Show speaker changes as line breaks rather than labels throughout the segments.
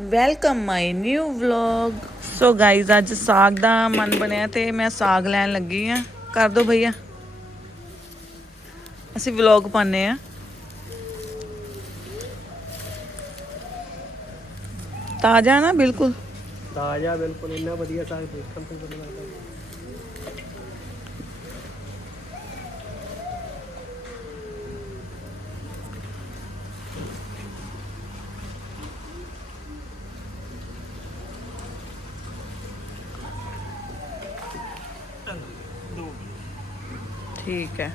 Welcome my new vlog so guys ਅੱਜ ਸਾਗ ਦਾ ਮਨ ਬਣਿਆ ਤੇ ਮੈਂ ਸਾਗ ਲੈਣ ਲੱਗੀ ਆ। ਕਰ ਦੋ ਭਈਆ। ਅਸੀਂ ਵਲੌਗ ਪਾਣੇ ਆ। ਤਾਜ਼ਾ ਨਾ, ਬਿਲਕੁਲ।
ਤਾਜ਼ਾ, ਬਿਲਕੁਲ। ਇੰਨਾ ਵਧੀਆ ਸਾਗ ਦੇਖਣ ਤੋਂ ਪਤਾ
ਠੀਕ ਹੈ।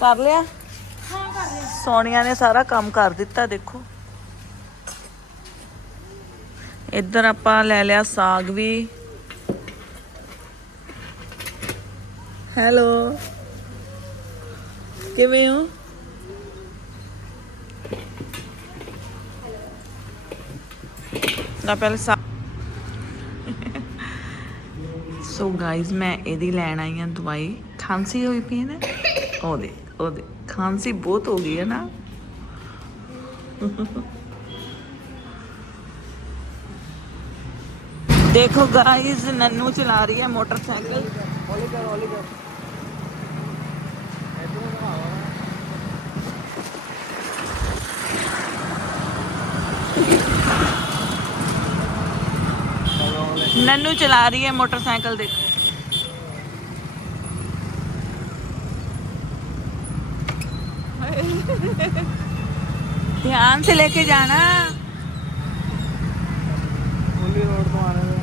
ਕਰ ਲਿਆ? ਹਾਂ ਕਰ ਲਿਆ। ਸੋਨੀਆ ਨੇ ਸਾਰਾ ਕੰਮ ਕਰ ਦਿੱਤਾ ਦੇਖੋ। ਇੱਧਰ ਆਪਾਂ ਲੈ ਲਿਆ ਸਾਗ ਵੀ। ਹੈਲੋ। ਕਿਵੇਂ ਹੋ? ਨਾ ਪਹਿਲੇ ਸੋ ਗਾਇਜ਼ ਮੈਂ ਇਹਦੀ ਲੈਣ ਆਈ ਹਾਂ ਦਵਾਈ। ਖਾਂਸੀ ਹੋਈ ਪਈ ਹੈ ਨਾ? ਉਹਦੇ ਉਹਦੇ ਖਾਂਸੀ ਬਹੁਤ ਹੋ ਗਈ ਹੈ ਨਾ? ਦੇਖੋ ਗਾਇਜ਼ ਨੰਨੂ ਚਲਾ ਰਹੀ ਹੈ ਮੋਟਰਸਾਈਕਲ।
ਹੌਲੀ ਕਰ ਹੌਲੀ ਕਰ ਇਧਰੋਂ ਦਿਖਾਵਾ
नन्नू चला रही है मोटरसाइकिल देखो ध्यान से लेके जाना
ਮੁੱਲੀ ਰੋਡ ਤੋਂ ਆਣੇ ਨੇ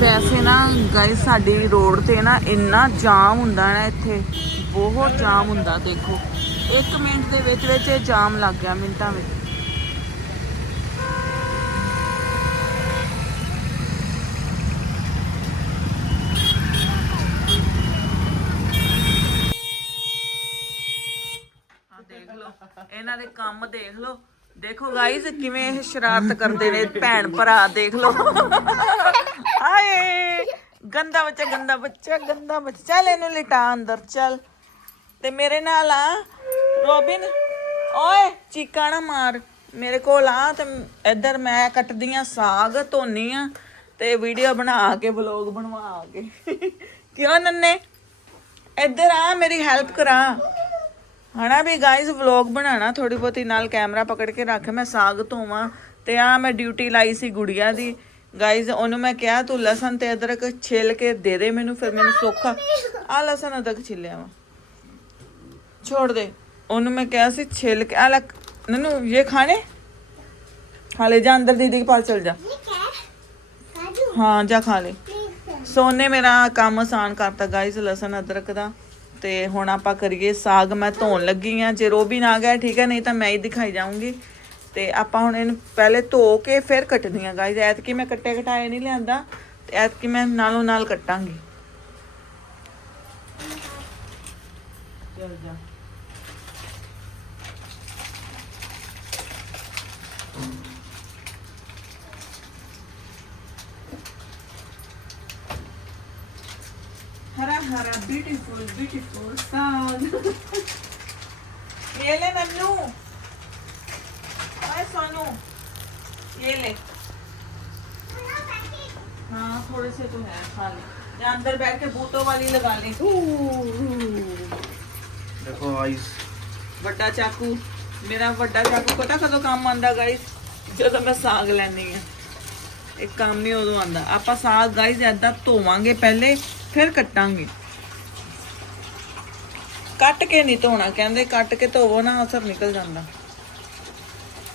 ਵੈਸੇ ਨਾ ਗਾਇਸ ਸਾਡੀ ਰੋਡ ਤੇ ਨਾ ਇੰਨਾ ਜਾਮ ਹੁੰਦਾ ਨਾ ਇੱਥੇ ਬਹੁਤ ਜਾਮ ਹੁੰਦਾ ਦੇਖੋ 1 ਮਿੰਟ ਦੇ ਵਿੱਚ ਵਿੱਚ ਇਹ ਜਾਮ ਲੱਗ ਗਿਆ ਮਿੰਟਾਂ ਵਿੱਚ। ਦੇਖ ਲਓ, ਇਹਨਾਂ ਦੇ ਕੰਮ ਦੇਖ ਲਓ। ਦੇਖੋ ਗਾਇਸ ਕਿਵੇਂ ਇਹ ਸ਼ਰਾਰਤ ਕਰਦੇ ਨੇ ਭੈਣ ਭਰਾ, ਦੇਖ ਲਓ। ਹਾਏ, ਗੰਦਾ ਬੱਚਾ ਗੰਦਾ ਬੱਚਾ ਗੰਦਾ ਬੱਚਾ। ਚੱਲ ਇਹਨੂੰ ਲਿਟਾ ਅੰਦਰ, ਚੱਲ। ਤੇ ਮੇਰੇ ਨਾਲ ਆ ਰੋਬਿਨ, ਓਏ ਚੀਕਾਂ ਨਾ ਮਾਰ। ਮੇਰੇ ਕੋਲ ਆ ਤੇ ਇੱਧਰ ਮੈਂ ਕੱਟਦੀ ਆ ਸਾਗ ਧੋਨੀ ਆ ਤੇ ਵੀਡੀਓ ਬਣਾ ਕੇ ਵਲੌਗ ਬਣਵਾ ਕੇ। ਕਿਉਂ ਨੰਨੇ? ਇੱਧਰ ਆ, ਮੇਰੀ ਹੈਲਪ ਕਰਾ। ਹਣਾ ਵੀ ਗਾਇਜ਼ ਵਲੌਗ ਬਣਾਣਾ ਥੋੜੀ ਬਹੁਤੀ, ਨਾਲ ਕੈਮਰਾ ਪਕੜ ਕੇ ਰੱਖ, ਮੈਂ ਸਾਗ ਧੋਵਾਂ ਤੇ ਆ ਮੈਂ ਡਿਊਟੀ ਲਾਈ ਸੀ ਗੁੜੀਆਂ ਦੀ। ਗਾਇਜ਼ ਉਹਨੂੰ ਮੈਂ ਕਿਹਾ, ਤੂੰ ਲਸਣ ਤੇ ਅਦਰਕ ਛਿਲ ਕੇ ਦੇ ਦੇ ਮੈਨੂੰ, ਫਿਰ ਮੈਨੂੰ ਸੌਖਾ ਆ। ਲਸਣ ਅਦਰਕ ਛਿਲਿਆ ਵਾ। ਛੋੜ ਦੇ। ਉਹਨੂੰ ਮੈਂ ਕਿਹਾ ਸੀ ਛਿੱਲ ਕੇ ਆ ਲੈ ਨਨੂ ਇਹ ਖਾਣੇ? ਖਾ ਲੈ ਜਾ ਅੰਦਰ ਦੀਦੀ ਕੇ ਪਾਸ ਚਲ ਜਾ। ਹਾਂ ਜਾ ਖਾ ਲੈ। ਸੋਨੇ ਮੇਰਾ ਕੰਮ ਆਸਾਨ ਕਰਤਾ ਗਾਇਸ ਲਸਣ ਅਦਰਕ ਦਾ। ਤੇ ਹੁਣ ਆਪਾਂ ਕਰੀਏ ਸਾਗ ਮੈਂ ਧੋਣ ਲੱਗੀ ਆ ਜੇ ਰੋਬਿਨ ਆ ਗਿਆ ਠੀਕ ਹੈ ਨਹੀਂ ਤਾਂ ਮੈਂ ਹੀ ਦਿਖਾਈ ਜਾਊਂਗੀ। ਤੇ ਆਪਾਂ ਹੁਣ ਇਹਨੂੰ ਪਹਿਲੇ ਧੋ ਕੇ ਫਿਰ ਕੱਟਦੀਆਂ ਗਾਇਸ ਐਤਕੀ ਮੈਂ ਕੱਟੇ ਘਟਾਏ ਨਹੀਂ ਲਿਆਂਦਾ। ਤੇ ਐਤਕੀ ਮੈਂ ਨਾਲੋਂ ਨਾਲ ਕੱਟਾਂਗੀ। ਚੱਲ ਜਾ। हरा हरा ब्यूटीफुल ब्यूटीफुल साग ये ले नन्नू अरे सोनू ये ले हाँ थोड़े से तो है खा ले या अंदर बैठ के बूटों वाली लगा ले
ਦੇਖੋ ਆਈਸ
ਵੱਡਾ ਚਾਕੂ ਮੇਰਾ ਵੱਡਾ ਚਾਕੂ ਪਤਾ ਕਦੋਂ ਕੰਮ ਆਂਦਾ ਗਾਇਸ ਜਦੋਂ ਮੈਂ ਸਾਗ ਲੈਣੀ ਆ ਇਹ ਕੰਮ ਹੀ ਉਦੋਂ ਆਂਦਾ ਆਪਾਂ ਸਾਗ ਗਾਇਸ ਏਦਾਂ ਧੋਵਾਂਗੇ ਪਹਿਲੇ ਫਿਰ ਕੱਟਾਂਗੇ ਕੱਟ ਕੇ ਨਹੀਂ ਧੋਣਾ, ਕਹਿੰਦੇ ਕੱਟ ਕੇ ਧੋਵੋ ਨਾ ਅਸਰ ਨਿਕਲ ਜਾਂਦਾ।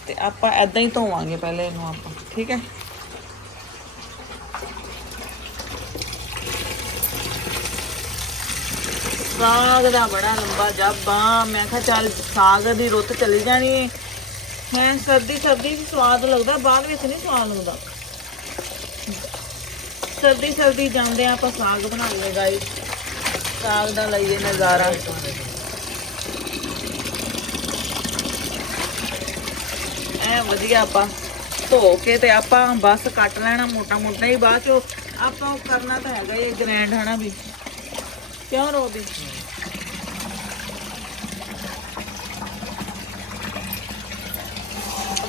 ਤੇ ਆਪਾਂ ਏਦਾਂ ਹੀ ਧੋਵਾਂਗੇ ਪਹਿਲੇ ਇਹਨੂੰ ਆਪਾਂ, ਠੀਕ ਹੈ? ਸਾਗ ਦਾ ਬੜਾ ਲੰਬਾ ਜਾਬਾ, ਮੈਂ ਕਿਹਾ ਚੱਲ ਸਾਗ ਦੀ ਰੁੱਤ ਚਲੀ ਜਾਣੀ ਹੈ ਸਰਦੀ ਸਰਦੀ ਵੀ ਸਵਾਦ ਲੱਗਦਾ, ਬਾਅਦ ਵਿੱਚ ਨਹੀਂ ਸਵਾਦ ਲੱਗਦਾ। ਸਰਦੀ ਸਰਦੀ ਜਾਂਦੇ ਆ ਆਪਾਂ ਸਾਗ ਬਣਾ ਲਏ ਗਾਇਸ ਸਾਗ ਦਾ ਲਈਏ ਨਜ਼ਾਰਾ। ਐ ਵਧੀਆ ਆਪਾਂ ਧੋ ਕੇ ਤੇ ਆਪਾਂ ਬਸ ਕੱਟ ਲੈਣਾ ਮੋਟਾ ਮੋਟਾ ਹੀ ਬਾਅਦ ਚੋਂ। ਆਪਾਂ ਉਹ ਕਰਨਾ ਤਾਂ ਹੈਗਾ ਇਹ ਗ੍ਰੈਂਡ ਹਨਾ ਵੀ। ਕਿਉਂ ਰੋਬੀ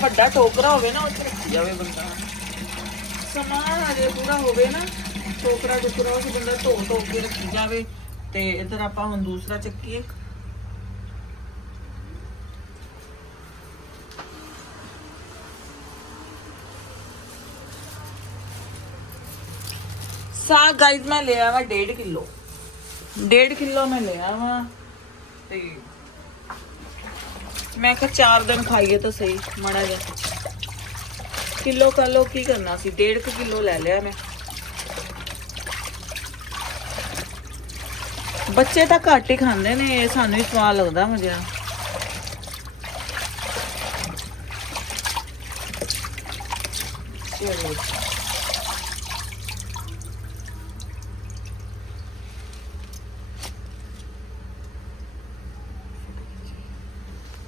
ਵੱਡਾ ਟੋਕਰਾ ਹੋਵੇ ਨਾ ਰੱਖੀ ਜਾਵੇ ਬੰਦਾ। ਸਮਾਨ ਹਜੇ ਪੂਰਾ ਹੋਵੇ ਨਾ। ਟੋਕਰਾ ਟੁਕਰਾ ਉਹ 'ਚ ਬੰਦਾ ਧੋ ਧੋ ਕੇ ਰੱਖੀ ਜਾਵੇ। ਤੇ ਇਧਰ ਆਪਾਂ ਹੁਣ ਦੂਸਰਾ ਚੱਕੀਏ। ਸਾਗ ਗਾਈਜ਼ ਮੈਂ ਲਿਆ ਵਾ 1.5 ਕਿਲੋ। 1.5 ਕਿਲੋ ਮੈਂ ਲਿਆ ਵਾ ਤੇ ਮੈਂ ਕਿਹਾ ਚਾਰ ਦਿਨ ਖਾਈਏ ਤਾਂ ਸਹੀ, ਮਾੜਾ ਜਿਹਾ ਕਿਲੋ ਕਾਲੋ ਕੀ ਕਰਨਾ ਸੀ? 1.5 ਕਿਲੋ ਲੈ ਲਿਆ ਮੈਂ। ਬੱਚੇ ਤਾਂ ਘੱਟ ਹੀ ਖਾਂਦੇ ਨੇ ਇਹ ਸਾਨੂੰ ਹੀ ਸਵਾਦ ਲੱਗਦਾ ਮਜਾ ਚਲੋ।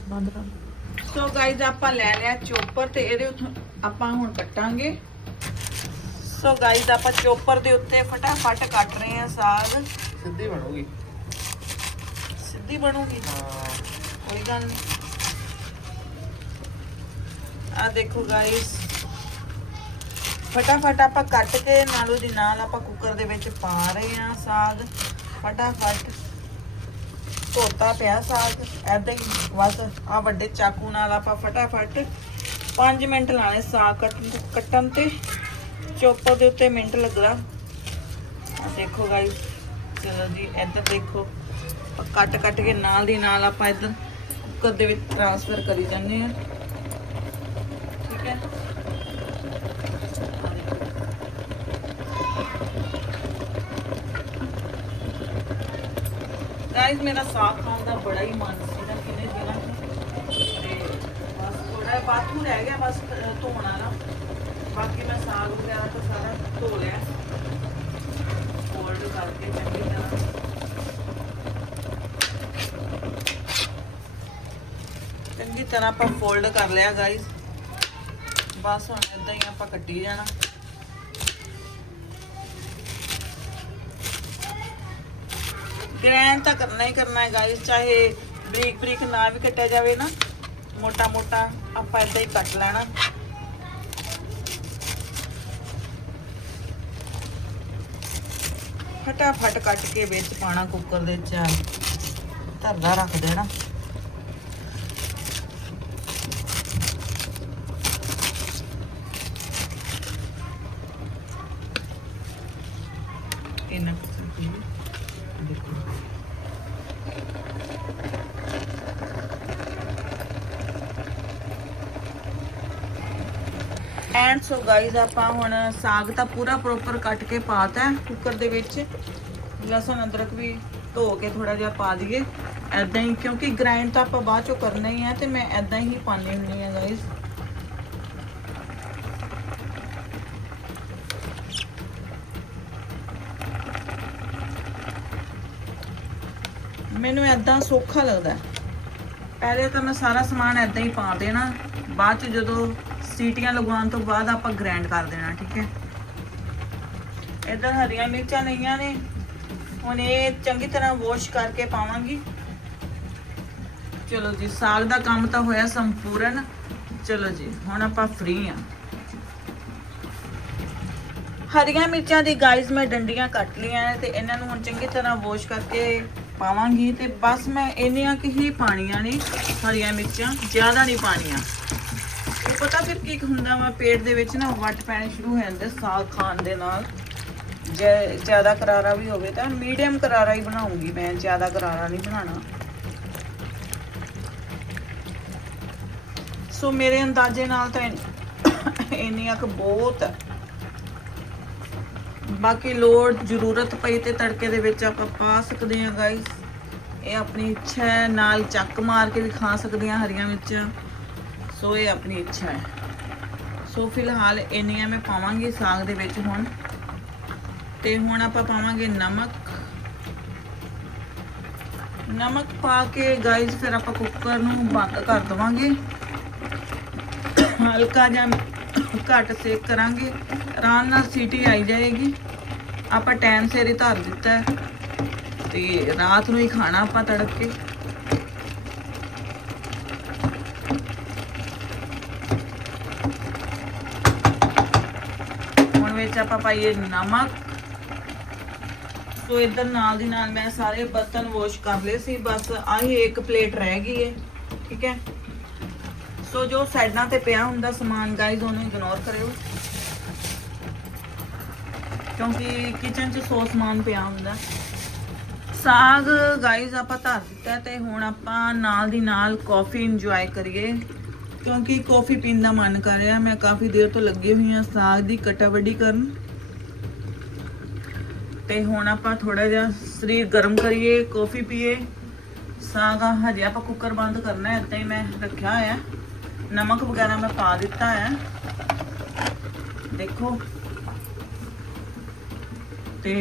ਬੰਦ ਕਰ ਸੋ ਗਾਇਜ਼ ਆਪਾਂ ਲੈ ਲਿਆ ਚੋਪਰ ਤੇ ਇਹਦੇ ਉੱਤੇ ਆਪਾਂ ਹੁਣ ਕੱਟਾਂਗੇ। ਸੋ ਗਾਇਜ਼ ਆਪਾਂ ਚੋਪਰ ਦੇ ਉੱਤੇ ਫਟਾਫਟ ਕੱਟ ਰਹੇ ਹਾਂ ਸਾਗ।
ਸਿੱਧੀ ਬਣੂਗੀ।
ਸਿੱਧੀ ਬਣੂਗੀ?
ਹਾਂ।
ਕੋਈ ਗੱਲ ਨਹੀਂ। ਆ ਦੇਖੋ ਗਾਇਸ ਫਟਾਫਟ ਆਪਾਂ ਕੱਟ ਕੇ ਨਾਲੋਂ ਦੀ ਨਾਲ ਆਪਾਂ ਕੁੱਕਰ ਦੇ ਵਿੱਚ ਪਾ ਰਹੇ ਹਾਂ ਸਾਗ। ਫਟਾਫਟ। ਧੋਤਾ ਪਿਆ ਸਾਗ। ਐਦਾਂ ਹੀ ਬਸ ਆ ਵੱਡੇ ਚਾਕੂ ਨਾਲ ਆਪਾਂ ਫਟਾਫਟ 5 ਮਿੰਟ ਲਾਣੇ ਸਾਗ ਕੱਟਣ ਕੱਟਣ ਤੇ। ਚੋਪਰ ਦੇ ਉੱਤੇ ਮਿੰਟ ਲੱਗਦਾ ਦੇਖੋ ਗਾਇਸ ਚਲੋ ਜੀ ਇੱਧਰ ਦੇਖੋ। ਕੱਟ ਕੱਟ ਕੇ ਨਾਲ ਦੀ ਨਾਲ ਆਪਾਂ ਇੱਧਰ ਕੁੱਕਰ ਦੇ ਵਿੱਚ ਟ੍ਰਾਂਸਫਰ ਕਰੀ ਜਾਂਦੇ ਆ ਠੀਕ ਹੈ? ਗਾਇਸ ਮੇਰਾ ਸਾਗ ਖਾਣ ਦਾ ਬੜਾ ਹੀ ਮਨ ਸੀ ਨਾ ਕਿੰਨੇ ਦਿਨਾਂ ਤੋਂ। ਤੇ ਬਸ ਥੋੜਾ ਬਾਥੂ ਰਹਿ ਗਿਆ ਬਸ ਅਹ, ਧੋਣ ਵਾਲਾ ਬਾਕੀ ਮੈਂ ਸਾਗ ਵਗੈਰਾ ਤਾਂ ਸਾਰਾ ਧੋ ਲਿਆ। ਫੋਲਡ ਕਰਕੇ ਚੰਗੀ ਤਰ੍ਹਾਂ। ਚੰਗੀ ਤਰ੍ਹਾਂ ਆਪਾਂ ਫੋਲਡ ਕਰ ਲਿਆ ਗਾਇਸ ਬਸ ਹੁਣ ਇਦਾਂ ਹੀ ਆਪਾਂ ਕੱਢੀ ਜਾਣਾ। ਗ੍ਰੈਂਡ ਤਾਂ ਕਰਨਾ ਹੀ ਕਰਨਾ ਹੈ ਗਾਇਸ ਚਾਹੇ ਬਰੀਕ ਬਰੀਕ ਨਾ ਵੀ ਕੱਟਿਆ ਜਾਵੇ ਨਾ ਮੋਟਾ ਮੋਟਾ ਆਪਾਂ ਇਦਾਂ ਹੀ ਕੱਟ ਲੈਣਾ। ਫਟਾਫਟ ਕੱਟ ਕੇ ਵਿੱਚ ਪਾਣਾ ਕੁੱਕਰ ਦੇ ਚ ਧਰਦਾ ਰੱਖ ਦੇਣਾ। ਇਹਨਾਂ ਕੁ ਦੇਖੋ। ਐਂਡ ਸੋ ਗਾਈਜ਼ ਆਪਾਂ ਹੁਣ ਸਾਗ ਤਾਂ ਪੂਰਾ ਪ੍ਰੋਪਰ ਕੱਟ ਕੇ ਪਾਤਾ ਕੁੱਕਰ ਦੇ ਵਿੱਚ। ਲਸਣ, ਅਦਰਕ ਵੀ ਧੋ ਕੇ ਥੋੜਾ ਜਿਹਾ ਪਾ ਦਈਏ। ਐਦਾਂ ਹੀ ਕਿਉਂਕਿ ਗ੍ਰਾਈਂਡ ਤਾਂ ਆਪਾਂ ਬਾਅਦ ਚੋਂ ਕਰਨਾ ਹੀ ਹੈ ਤੇ ਮੈਂ ਐਦਾਂ ਹੀ ਪਾਣੀ ਹੁੰਦੀ ਆ ਗਾਈਜ਼ ਮੈਨੂੰ ਐਦਾਂ ਸੌਖਾ ਲੱਗਦਾ ਪਹਿਲੇ ਤਾਂ ਮੈਂ ਸਾਰਾ ਸਮਾਨ ਐਦਾਂ ਹੀ ਪਾ ਦੇਣਾ, ਬਾਅਦ ਚ ਜਦੋਂ ਸੀਟੀਆਂ ਲਗਵਾਉਣ ਤੋਂ ਬਾਅਦ ਆਪਾਂ ਗ੍ਰਾਈਂਡ ਕਰ ਦੇਣਾ, ਠੀਕ ਹੈ? ਇੱਧਰ ਹਰੀਆਂ ਮਿਰਚਾਂ ਲਈਆਂ ਨੇ, ਹੁਣ ਇਹ ਚੰਗੀ ਤਰ੍ਹਾਂ ਵਾਸ਼ ਕਰਕੇ ਪਾਵਾਂਗੀ। ਚਲੋ ਜੀ, ਸਾਗ ਦਾ ਕੰਮ ਤਾਂ ਹੋਇਆ ਸੰਪੂਰਨ। ਚਲੋ ਜੀ, ਹੁਣ ਆਪਾਂ ਫ੍ਰੀ ਆ ਹਰੀਆਂ ਮਿਰਚਾਂ ਦੀ ਗਾਈਜ਼ ਮੈਂ ਡੰਡੀਆਂ ਕੱਟ ਲਈਆਂ ਤੇ ਇਹਨਾਂ ਨੂੰ ਹੁਣ ਚੰਗੀ ਤਰ੍ਹਾਂ ਵਾਸ਼ ਕਰਕੇ ਪਾਵਾਂਗੀ ਤੇ ਬਸ ਮੈਂ ਇੰਨੀਆਂ ਕਿ ਹੀ ਪਾਣੀਆਂ ਨੇ, ਹਰੀਆਂ ਮਿਰਚਾਂ, ਜ਼ਿਆਦਾ ਨਹੀਂ ਪਾਣੀਆਂ। ਇਹ ਪਤਾ ਫਿਰ ਕੀ ਹੁੰਦਾ ਵਾ, ਪੇਟ ਦੇ ਵਿੱਚ ਨਾ ਵੱਟ ਪੈਣੇ ਸ਼ੁਰੂ ਹੋ ਜਾਂਦੇ ਸਾਗ ਖਾਣ ਦੇ ਨਾਲ। ਜੇ ਜ਼ਿਆਦਾ ਕਰਾਰਾ ਵੀ ਹੋਵੇ ਤਾਂ ਮੀਡੀਅਮ ਕਰਾਰਾ ਹੀ ਬਣਾਉਂਗੀ ਮੈਂ, ਜ਼ਿਆਦਾ ਕਰਾਰਾ ਨਹੀਂ ਬਣਾਉਣਾ। ਸੋ ਮੇਰੇ ਅੰਦਾਜ਼ੇ ਨਾਲ ਤਾਂ ਇੰਨੀਆਂ ਕੁ ਬਹੁਤ ਬਾਕੀ ਲੋੜ, ਜ਼ਰੂਰਤ ਪਈ ਤੇ ਤੜਕੇ ਦੇ ਵਿੱਚ ਆਪਾਂ ਪਾ ਸਕਦੇ ਹਾਂ ਗਾਇਸ ਇਹ ਆਪਣੀ ਇੱਛਾ ਹੈ, ਨਾਲ ਚੱਕ ਮਾਰ ਕੇ ਵੀ ਖਾ ਸਕਦੇ ਹਾਂ ਹਰੀਆਂ ਵਿੱਚ ਸੋ ਇਹ ਆਪਣੀ ਇੱਛਾ ਹੈ। ਸੋ ਫਿਲਹਾਲ ਇੰਨੀਆਂ ਮੈਂ ਪਾਵਾਂਗੀ ਸਾਗ ਦੇ ਵਿੱਚ ਹੁਣ। ਤੇ ਹੁਣ ਆਪਾਂ ਪਾਵਾਂਗੇ ਨਮਕ। ਨਮਕ ਪਾ ਕੇ ਗਾਇਸ ਫਿਰ ਆਪਾਂ ਕੁੱਕਰ ਨੂੰ ਬੰਦ ਕਰ ਦਵਾਂਗੇ। ਹਲਕਾ ਜਿਹਾ ਘੱਟ ਸੇਕ ਕਰਾਂਗੇ। ਆਰਾਮ ਨਾਲ ਸੀਟੀ ਆਈ ਜਾਏਗੀ। ਆਪਾਂ ਟਾਈਮ ਸਿਰ ਹੀ ਧਰ ਦਿੱਤਾ ਹੈ। ਤੇ ਰਾਤ ਨੂੰ ਹੀ ਖਾਣਾ ਆਪਾਂ ਤੜਕ। ਕੇ ਹੁਣ ਵਿੱਚ ਆਪਾਂ ਪਾਈਏ ਨਮਕ। ਸੋ ਇਧਰ ਨਾਲ ਦੀ ਨਾਲ ਮੈਂ ਸਾਰੇ ਬਰਤਨ ਵਾਸ਼ ਕਰ ਲਏ ਸੀ। ਬਸ ਆਹੀ ਇੱਕ ਪਲੇਟ ਰਹਿ ਗਈ ਹੈ। ਠੀਕ ਹੈ? ਸੋ ਜੋ ਸਾਈਡਾਂ ਤੇ ਪਿਆ ਹੁੰਦਾ ਸਮਾਨ ਗਾਈਜ਼ ਉਹਨੂੰ ਇਗਨੋਰ ਕਰਿਓ। ਕਿਉਂਕਿ ਕਿਚਨ 'ਚ ਸੌ ਸਮਾਨ ਪਿਆ ਹੁੰਦਾ। ਸਾਗ ਗਾਈਜ਼ ਆਪਾਂ ਧਰ ਦਿੱਤਾ ਤੇ ਹੁਣ ਆਪਾਂ ਨਾਲ ਦੀ ਨਾਲ ਕਾਫੀ ਇੰਜੋਏ ਕਰੀਏ। ਕਿਉਂਕਿ ਕਾਫੀ ਪੀਣ ਦਾ ਮਨ ਕਰ ਰਿਹਾ। ਮੈਂ ਕਾਫੀ ਦੇਰ ਤੋਂ ਲੱਗੀ ਹੋਈ ਹਾਂ ਸਾਗ ਦੀ ਕਟਾਵੜੀ ਕਰਨ। ਤੇ ਹੁਣ ਆਪਾਂ ਥੋੜਾ ਜਿਹਾ ਸਰੀਰ ਗਰਮ ਕਰੀਏ ਕਾਫੀ ਪੀਏ। ਸਾਗ ਹਜੇ ਆਪਾਂ ਕੁੱਕਰ ਬੰਦ ਕਰਨਾ ਹੈ, ਏਦਾਂ ਹੀ ਮੈਂ ਰੱਖਿਆ ਹੋਇਆ। ਨਮਕ ਵਗੈਰਾ ਮੈਂ ਪਾ ਦਿੱਤਾ ਹੈ ਦੇਖੋ ਤੇ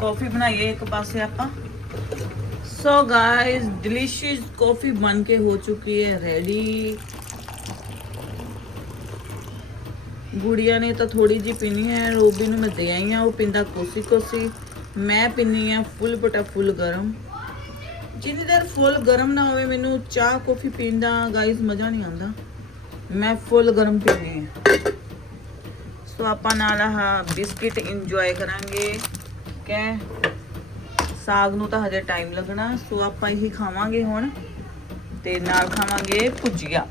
ਕਾਫੀ ਬਣਾਈਏ ਇੱਕ ਪਾਸੇ ਆਪਾਂ ਸੋ ਗਾਇਸ ਡਿਲੀਸ਼ੀਅਸ ਕਾਫੀ ਬਣ ਕੇ ਹੋ ਚੁੱਕੀ ਹੈ ਰੈਡੀ ਗੁੜੀਆ ਨੇ ਤਾਂ ਥੋੜੀ ਜੀ ਪੀਣੀ ਹੈ ਰੋਬੀ ਨੂੰ ਮੈਂ ਦੇ ਆਈ ਆ ਉਹ ਪਿੰਦਾ ਕੋਸੀ ਕੋਸੀ ਮੈਂ ਪੀਨੀ ਆ ਫੁੱਲ ਬਟਾ ਫੁੱਲ ਗਰਮ ਜਿੰਨੀ ਦੇਰ ਫੁੱਲ ਗਰਮ ਨਾ ਹੋਵੇ, ਮੈਨੂੰ ਚਾਹ ਕਾਫੀ ਪੀਣ ਦਾ ਗਾਇਸ ਮਜ਼ਾ ਨਹੀਂ ਆਉਂਦਾ। ਮੈਂ ਫੁੱਲ ਗਰਮ ਪੀਣੀ ਹੈ। ਸੋ ਆਪਾਂ ਨਾਲ ਆਹ ਬਿਸਕਿਟ ਇੰਜੋਏ ਕਰਾਂਗੇ। ਕਿ? ਸਾਗ ਨੂੰ ਤਾਂ ਹਜੇ ਟਾਈਮ ਲੱਗਣਾ। ਸੋ ਆਪਾਂ ਇਹੀ ਖਾਵਾਂਗੇ ਹੁਣ। ਤੇ ਨਾਲ ਖਾਵਾਂਗੇ ਭੁਜੀਆ।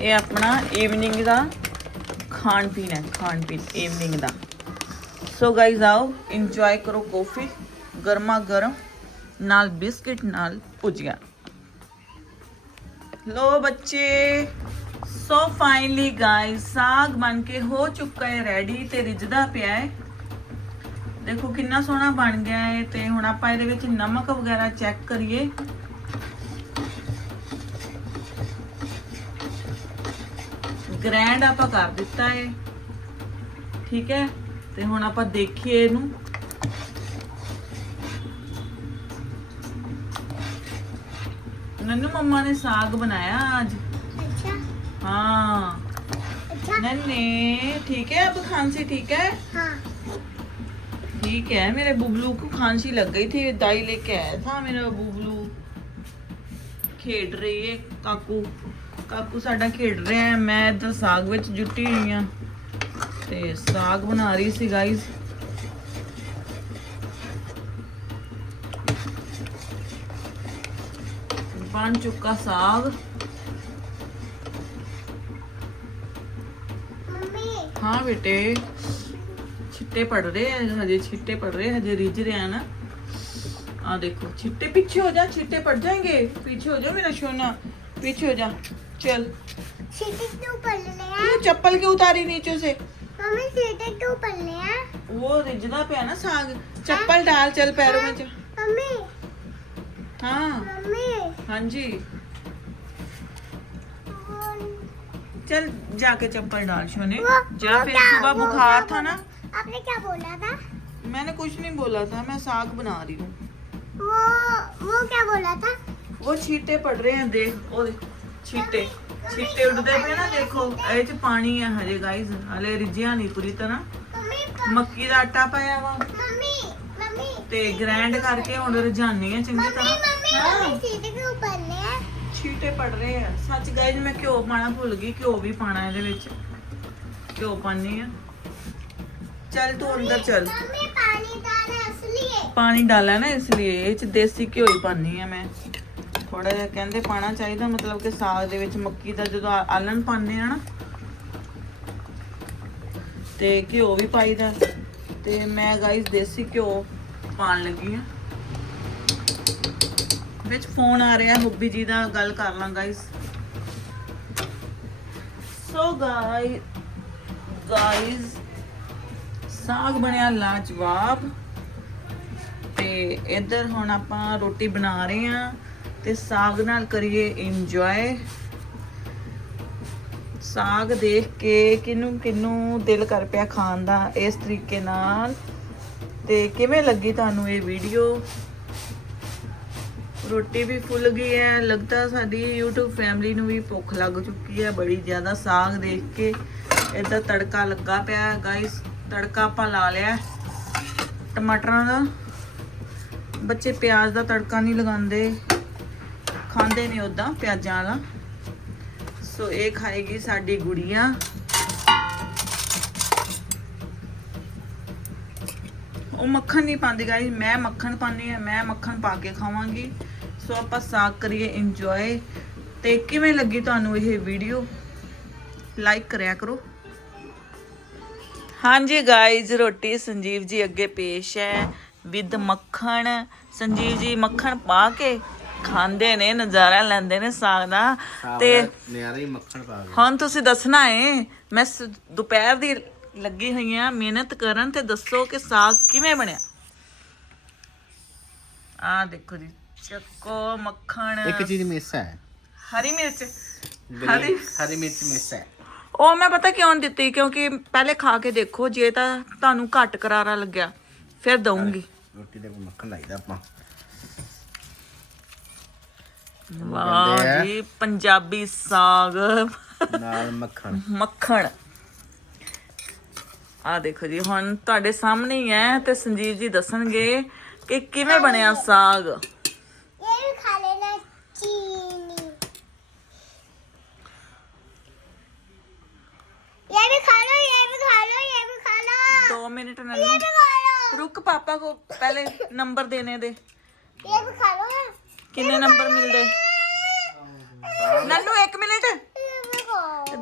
ਇਹ ਆਪਣਾ ਈਵਨਿੰਗ ਦਾ ਖਾਣ ਪੀਣ ਹੈ, ਖਾਣ ਪੀਣ ਈਵਨਿੰਗ ਦਾ। ਸੋ ਗਾਈਜ਼ ਆਓ ਇੰਜੋਏ ਕਰੋ ਕਾਫੀ ਗਰਮਾ ਗਰਮ ਨਾਲ ਬਿਸਕਿਟ ਨਾਲ ਭੁਜੀਆ। ਲੋ ਬੱਚੇ ਸੋ ਫਾਈਨਲੀ ਗਾਇਸ ਸਾਗ ਬਣ ਕੇ ਹੋ ਚੁੱਕਾ ਹੈ ਰੈਡੀ ਤੇ ਰਿੱਝਦਾ ਪਿਆ ਹੈ। ਦੇਖੋ ਕਿੰਨਾ ਸੋਹਣਾ ਬਣ ਗਿਆ ਹੈ ਤੇ ਹੁਣ ਆਪਾਂ ਇਹਦੇ ਵਿੱਚ ਨਮਕ ਵਗੈਰਾ ਚੈੱਕ ਕਰੀਏ। ਗ੍ਰੈਂਡ ਆਪਾਂ ਕਰ ਦਿੱਤਾ ਹੈ। ਠੀਕ ਹੈ? ਤੇ ਹੁਣ ਆਪਾਂ ਦੇਖੀਏ ਇਹਨੂੰ। ਨੰਨੂ ਮੰਮਾ ਨੇ ਸਾਗ ਬਣਾਇਆ ਅੱਜ
अच्छा
हाँ
अच्छा
नन्ने ठीक है अब खांसी ठीक है
हाँ
ठीक है मेरे बुबलू को खांसी लग गई थी दाई लेके आया था मेरा बुबलू ਖੇਡ ਰਹੀ ਹੈ ਕਾਕੂ ਕਾਕੂ ਸਾਡਾ ਖੇਡ ਰਿਹਾ ਹੈ ਮੈਂ ਇੱਧਰ ਸਾਗ ਵਿੱਚ ਜੁੱਟੀ ਹੋਈ ਆ ਤੇ ਸਾਗ ਬਣਾ ਰਹੀ ਸੀ ਗਾਇਸ ਬਣ ਚੁੱਕਾ ਸਾਗ
मम्मी
हाँ बेटे छिट्टे पड़ रहे हैं हजे छिट्टे पड़ रहे हैं हजे रिझ रहे हैं ना आ देखो छिट्टे पीछे हो जा छिट्टे पड़ जाएंगे पीछे हो जा मेरा सोना पीछे हो जा चल
सीटे क्यों पढ़ने हैं
तू चप्पल क्यों उतारी नीचे से
मम्मी सीटे क्यों पढ़ने हैं
वो रिझदा पे ना साग चप्पल डाल चल पैरों में चल
मम्मी
हाँ
मम्मी
हाँ जी
वो-
चल जाके चप्पल डाल सोने
वो-
जा
वो
फिर
क्या-
सुबह
वो
बुखार
क्या
था ना
बोला? आपने क्या बोला था
मैंने कुछ नहीं बोला था मैं साग बना रही हूँ
वो वो क्या बोला था
ਉਹ ਛੀਟੇ ਪੜ ਰਹੇ ਆ ਦੇਖ ਉਹ ਦੇਖ, ਛੀਟੇ ਛੀਟੇ ਉੱਡਦੇ ਪਏ ਨਾ ਦੇਖੋ ਇਹ ਚ ਪਾਣੀ ਆ ਹਜੇ ਗਾਇਸ ਹਲੇ ਰਿਝਿਆ ਨਹੀਂ ਪੂਰੀ ਤਰ੍ਹਾਂ
मम्मी प-
ਮੱਕੀ ਦਾ ਆਟਾ ਪਾਇਆ ਵਾ
मम्मी मम्मी
ਤੇ ਗ੍ਰੈਂਡ ਕਰਕੇ ਹੁਣ ਰਜਾਨੇ ਆ ਚੰਗੀ ਤਰ੍ਹਾਂ। ਹਾਂ।
ਸੀਟ ਕਿਉਂ ਬੰਨੇ ਆ?
ਛੀਟੇ ਪੜ ਰਹੇ ਆ। ਸੱਚ ਗਾਇਜ਼ ਮੈਂ ਘਿਓ ਪਾਣਾ ਭੁੱਲ ਗਈ ਘਿਓ ਵੀ ਪਾਣਾ ਇਹਦੇ ਵਿੱਚ। ਘਿਓ ਪਾਣੀ ਆ। ਚੱਲ ਤੂੰ ਅੰਦਰ ਚੱਲ।
ਮੰਮੀ ਪਾਣੀ ਡਾਲਣਾ ਇਸ ਲਈ
ਪਾਣੀ ਡਾਲਣਾ ਨਾ ਇਸ ਲਈ ਇਹ ਚ ਦੇਸੀ ਘਿਓ ਹੀ ਪਾਣੀ ਆ ਮੈਂ। ਥੋੜਾ ਜਿਹਾ ਕਹਿੰਦੇ ਪਾਣਾ ਚਾਹੀਦਾ ਮਤਲਬ ਕਿ ਸਾਗ ਦੇ ਵਿੱਚ ਮੱਕੀ ਦਾ ਜਦੋਂ ਆਲਣ ਪਾਣੇ ਆ ਨਾ। ਤੇ ਘਿਓ ਵੀ ਪਾਈਦਾ। ਤੇ ਮੈਂ ਗਾਇਜ਼ ਦੇਸੀ ਘਿਓ ਪਾਣ ਲੱਗੀ ਆ। ਵਿੱਚ ਫੋਨ ਆ ਰਿਹਾ ਹੁੱਬੀ ਜੀ ਦਾ ਗੱਲ ਕਰ ਲਾਂ ਗਾਇਸ ਸੋ ਗਾਇ ਗਾਇਸ ਸਾਗ ਬਣਿਆ ਲਾਜਵਾਬ। ਤੇ ਇੱਧਰ ਹੁਣ ਆਪਾਂ ਰੋਟੀ ਬਣਾ ਰਹੇ ਆ ਤੇ ਸਾਗ ਨਾਲ ਕਰੀਏ ਇੰਜੋਏ ਸਾਗ ਦੇਖ ਕੇ ਕਿਨੂੰ ਕਿਨੂੰ ਦਿਲ ਕਰ ਪਿਆ ਖਾਣ ਦਾ ਇਸ ਤਰੀਕੇ ਨਾਲ। ਤੇ ਕਿਵੇਂ ਲੱਗੀ ਤੁਹਾਨੂੰ ਇਹ ਵੀਡੀਓ ਰੋਟੀ ਵੀ ਫੁੱਲ ਗਈ ਹੈ ਲੱਗਦਾ ਸਾਡੀ YouTube ਫੈਮਿਲੀ ਨੂੰ ਵੀ ਭੁੱਖ ਲੱਗ ਚੁੱਕੀ ਹੈ ਬੜੀ ਜ਼ਿਆਦਾ ਸਾਗ ਦੇਖ ਕੇ। ਇੱਧਰ ਤੜਕਾ ਲੱਗਾ ਪਿਆ ਗਾਇਸ ਤੜਕਾ ਆਪਾਂ ਲਾ ਲਿਆ ਟਮਾਟਰਾਂ ਦਾ। ਬੱਚੇ ਪਿਆਜ਼ ਦਾ ਤੜਕਾ ਨਹੀਂ ਲਗਾਉਂਦੇ। ਖਾਂਦੇ ਨੇ ਉਦਾਂ ਪਿਆਜ਼ਾਂ ਵਾਲਾ। ਸੋ ਇਹ ਖਾਏਗੀ ਸਾਡੀ ਗੁੜੀਆ। ਉਹ ਮੱਖਣ ਨਹੀਂ ਪਾਉਂਦੀ ਗਾਇਸ ਮੈਂ ਮੱਖਣ ਪਾਉਂਦੀ ਹਾਂ ਮੈਂ ਮੱਖਣ ਪਾ ਕੇ ਖਾਵਾਂਗੀ। ਸੋ ਆਪਾਂ ਸਾਗ ਕਰੀਏ ਇੰਜੋਏ ਤੇ ਕਿਵੇਂ ਲੱਗੀ ਤੁਹਾਨੂੰ ਇਹ ਵੀਡੀਓ ਲਾਈਕ ਕਰਿਆ ਕਰੋ। ਹਾਂਜੀ ਗਾਇਜ਼ ਰੋਟੀ ਸੰਜੀਵ ਜੀ ਅੱਗੇ ਪੇਸ਼ ਹੈ। ਵਿਦ ਮੱਖਣ। ਸੰਜੀਵ ਜੀ ਮੱਖਣ ਪਾ ਕੇ ਖਾਂਦੇ ਨੇ ਨਜ਼ਾਰਾ ਲੈਂਦੇ ਨੇ ਸਾਗ ਦਾ। ਤੇ
ਨਿਆਰੇ ਹੀ ਮੱਖਣ ਪਾ ਗਏ।
ਹੁਣ ਤੁਸੀਂ ਦੱਸਣਾ ਏ ਮੈਂ ਦੁਪਹਿਰ ਦੀ ਲੱਗੀ ਹੋਈ ਆ ਮਿਹਨਤ ਕਰਨ ਤੇ ਦੱਸੋ ਕਿ ਸਾਗ ਕਿਵੇਂ ਬਣਿਆ? ਆ ਦੇਖੋ ਜੀ ਚੱਕੋ ਮੱਖਣ।
ਇੱਕ ਚੀਜ਼ ਮਿਸ ਹੈ।
ਹਰੀ ਮਿਰਚ। ਹਰੀ
ਹਰੀ ਮਿਰਚ ਮਿਸ ਹੈ।
ਉਹ ਮੈਂ ਪਤਾ ਕਿਉਂ ਨੀ ਦਿੱਤੀ? ਕਿਉਂਕਿ ਪਹਿਲੇ ਖਾ ਕੇ ਦੇਖੋ ਜੇ ਤਾਂ ਤੁਹਾਨੂੰ ਘੱਟ ਕਰਾਰਾ ਲੱਗਿਆ ਫਿਰ ਦਊਂਗੀ।
ਰੋਟੀ ਦੇ ਮੱਖਣ ਲਾਈਦਾ ਆਪਾਂ।
ਵਾਹ। ਜੀ ਪੰਜਾਬੀ ਸਾਗ।
ਨਾਲ ਮੱਖਣ।
ਮੱਖਣ। ਆ ਦੇਖੋ ਜੀ ਹੁਣ ਤੁਹਾਡੇ ਸਾਹਮਣੇ ਹੀ ਹੈ ਤੇ ਸੰਜੀਵ ਜੀ ਦੱਸਣਗੇ ਕਿ ਕਿਵੇਂ ਬਣਿਆ ਸਾਗ। ਮਿੰਟ ਰੁਕ। ਪਾਪਾ ਕੋ ਪਹਿਲੇ ਨੰਬਰ ਦੇਣੇ ਦੇ।
ਇਹ ਵੀ ਖਾ ਲਓ।
ਕਿੰਨੇ ਨੰਬਰ ਮਿਲਦੇ? ਨੰਨੂ 1 ਮਿੰਟ।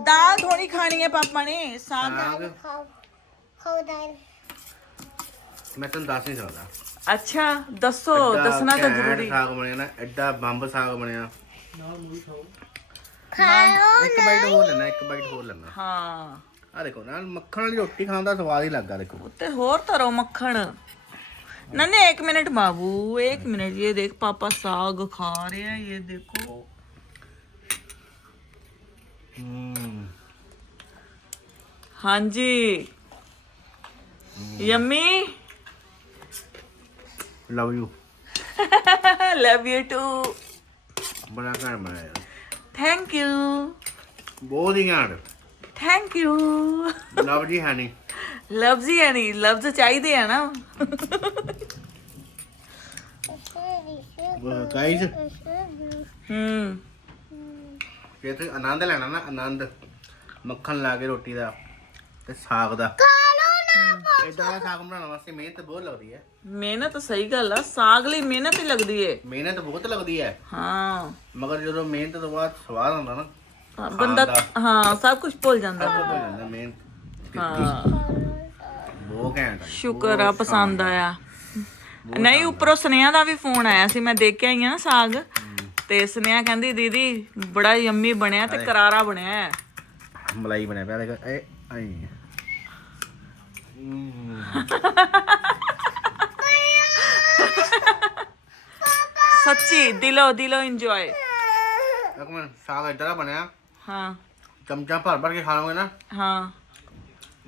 ਦਾਲ ਥੋੜੀ ਖਾਣੀ ਹੈ ਪਾਪਾ ਨੇ ਸਾਗ।
ਮੈਂ ਤੁਹਾਨੂੰ ਦੱਸ ਨਹੀਂ ਸਕਦਾ।
ਅੱਛਾ ਦੱਸੋ ਦੱਸਣਾ ਤਾਂ
ਘੈਂਟ
ਜ਼ਰੂਰੀ।
ਸਾਗ ਬਣਿਆ ਨਾ ਐਡਾ ਬੰਬ ਸਾਗ ਬਣਿਆ। ਹੋਰ ਲੈਣਾ ਮੱਖਣ ਵਾਲੀ ਮਿੰਟ ਬਾਬੂ ਮਿੰਟ ਦੇਖ
ਪਾਪਾ ਸਾਗ
ਖਾ
ਰਿਹਾ ਹਾਂਜੀ। Yummy
love you
love you too
ਬੜਾ ਘਰ ਬਣਾਇਆ
ਥੈਂਕ ਯੂ
ਬਹੁਤ ਹੀ ਘੈਂਟ
ਥੈਂਕ ਯੂ
ਲਵ ਜੀ ਹਨੀ
ਲਵਜ਼ ਹੀ ਨਹੀਂ ਲਵਜ਼ ਚਾਹੀਦੇ ਆ ਨਾ
ਗਾਇਸ
ਹੂੰ
ਜੇ ਤੁਸੀਂ ਆਨੰਦ ਲੈਣਾ ਨਾ ਆਨੰਦ ਮੱਖਣ ਲਾ ਕੇ ਰੋਟੀ ਦਾ ਤੇ ਸਾਗ ਦਾ ਇਦਾਂ ਦਾ ਸਾਗ ਬਣਾਉਣ ਵਾਸਤੇ ਮਿਹਨਤ ਬਹੁਤ ਲੱਗਦੀ ਹੈ।
ਮਿਹਨਤ ਸਹੀ ਗੱਲ ਆ ਸਾਗ ਲਈ ਮਿਹਨਤ ਹੀ ਲੱਗਦੀ ਏ।
ਮਿਹਨਤ ਬਹੁਤ ਲੱਗਦੀ ਹੈ।
ਹਾਂ।
ਮਗਰ ਜਦੋਂ ਮਿਹਨਤ ਤੋਂ ਬਾਅਦ ਸਵਾਦ ਆਉਂਦਾ ਨਾ
ਹਾਂ, ਬੰਦਾ ਹਾਂ ਸਭ ਕੁਝ ਭੁੱਲ ਜਾਂਦਾ।
ਹੋ ਜਾਂਦਾ ਮਿਹਨਤ
ਹਾਂ।
ਬਹੁਤ ਘੈਂਟ ਆ
ਸ਼ੁਕਰ ਆ ਪਸੰਦ ਆਇਆ। ਨਹੀਂ ਉੱਪਰੋਂ ਸੁਨੇਹਾ ਦਾ ਵੀ ਫੋਨ ਆਇਆ ਸੀ ਮੈਂ ਦੇਖ ਕੇ ਆਈ ਆ ਨਾ ਸਾਗ। ਤੇ ਸੁਨੇਹਾ ਕਹਿੰਦੀ ਦੀਦੀ ਬੜਾ ਯੰਮੀ ਬਣਿਆ ਤੇ ਕਰਾਰਾ ਬਣਿਆ ਹੈ।
ਮਲਾਈ ਬਣਿਆ ਪਿਆ ਦੇਖ ਇਹ ਹਮ,
ਸੱਚੀ ਦਿਲੋਂ ਦਿਲੋਂ ਇੰਜੋਏ
ਇੱਕ ਮਿੰਟ ਸਾਗ ਇਦਾਂ ਦਾ ਬਣਿਆ
ਹਾਂ
ਚਮਚਾ ਭਰ ਭਰ ਕੇ ਖਾ ਲਓਗੇ ਨਾ
ਹਾਂ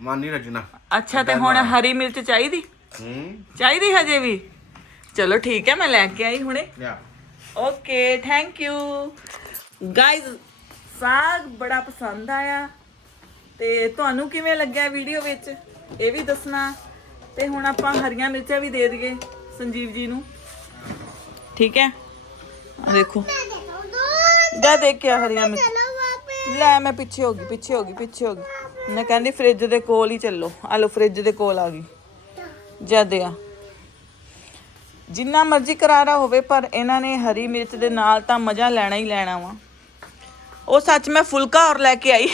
ਮਨ ਨਹੀਂ ਰੱਜਣਾ
ਅੱਛਾ ਤੇ ਹੁਣ ਹਰੀ ਮਿਰਚ ਚਾਹੀਦੀ
ਹੂੰ
ਚਾਹੀਦੀ ਹਜੇ ਵੀ ਚਲੋ ਠੀਕ ਹੈ ਮੈਂ ਲੈ ਕੇ ਆਈ ਹੁਣੇ
ਲਿਆ
ਓਕੇ ਥੈਂਕ ਯੂ ਗਾਇਜ਼ ਸਾਗ ਬੜਾ ਪਸੰਦ ਆਇਆ ਤੇ ਤੁਹਾਨੂੰ ਕਿਵੇਂ ਲੱਗਿਆ ਵੀਡੀਓ ਵਿੱਚ ਇਹ ਵੀ ਦੱਸਣਾ ਤੇ ਹੁਣ ਆਪਾਂ ਹਰੀਆਂ ਮਿਰਚਾਂ ਵੀ ਦੇ ਦਈਏ ਸੰਜੀਵ ਜੀ ਨੂੰ। ਠੀਕ ਹੈ? ਆ ਦੇਖੋ। ਜਾ ਦੇਖ ਕੇ ਆ ਹਰੀਆਂ ਮਿਰਚ ਲੈ ਮੈਂ ਪਿੱਛੇ ਹੋ ਗਈ, ਪਿੱਛੇ ਹੋ ਗਈ, ਪਿੱਛੇ ਹੋ ਗਈ। ਮੈਂ ਕਹਿੰਦੀ ਫ੍ਰਿਜ ਦੇ ਕੋਲ ਹੀ ਚੱਲੋ। ਆ ਲੋ ਫ੍ਰਿਜ ਦੇ ਕੋਲ ਆ ਗਈ। ਜਦ ਆ। ਜਿੰਨਾ ਮਰਜ਼ੀ ਕਰਾਰਾ ਹੋਵੇ, ਪਰ ਇਹਨਾਂ ਨੇ ਹਰੀ ਮਿਰਚ ਦੇ ਨਾਲ ਤਾਂ ਮਜ਼ਾ ਲੈਣਾ ਹੀ ਲੈਣਾ ਵਾ। ਉਹ ਸੱਚ ਮੈਂ ਫੁਲਕਾ ਔਰ ਲੈ ਕੇ ਆਈ।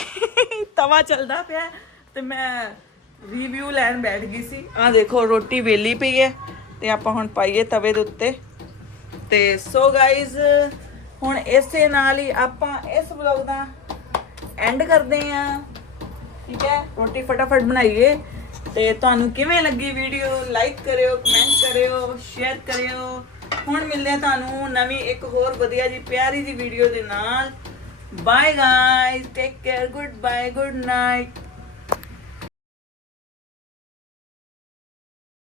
ਤਵਾ ਚੱਲਦਾ ਪਿਆ ਤੇ ਮੈਂ ਰਿਵਿਊ ਲੈਣ ਬੈਠ ਗਈ ਸੀ। ਆ ਦੇਖੋ, ਰੋਟੀ ਵੇਲੀ ਪਈ ਹੈ ਤੇ ਆਪਾਂ ਹੁਣ ਪਾਈਏ ਤਵੇ ਦੇ ਉੱਤੇ। ਤੇ ਸੋ ਗਾਇਜ਼ ਹੁਣ ਇਸੇ ਨਾਲ ਹੀ ਆਪਾਂ ਇਸ ਵਲੌਗ ਦਾ ਐਂਡ ਕਰਦੇ ਆਂ ਠੀਕ ਹੈ? ਰੋਟੀ ਫਟਾਫਟ ਬਣਾਈਏ। ਤੇ ਤੁਹਾਨੂੰ ਕਿਵੇਂ ਲੱਗੀ ਵੀਡੀਓ ਲਾਈਕ ਕਰਿਓ ਕਮੈਂਟ ਕਰਿਓ ਸ਼ੇਅਰ ਕਰਿਓ। ਹੁਣ ਮਿਲਦੇ ਆ ਤੁਹਾਨੂੰ ਨਵੀਂ ਇੱਕ ਹੋਰ ਵਧੀਆ ਜੀ ਪਿਆਰੀ ਜੀ ਵੀਡੀਓ ਦੇ ਨਾਲ। Bye guys take care good bye good night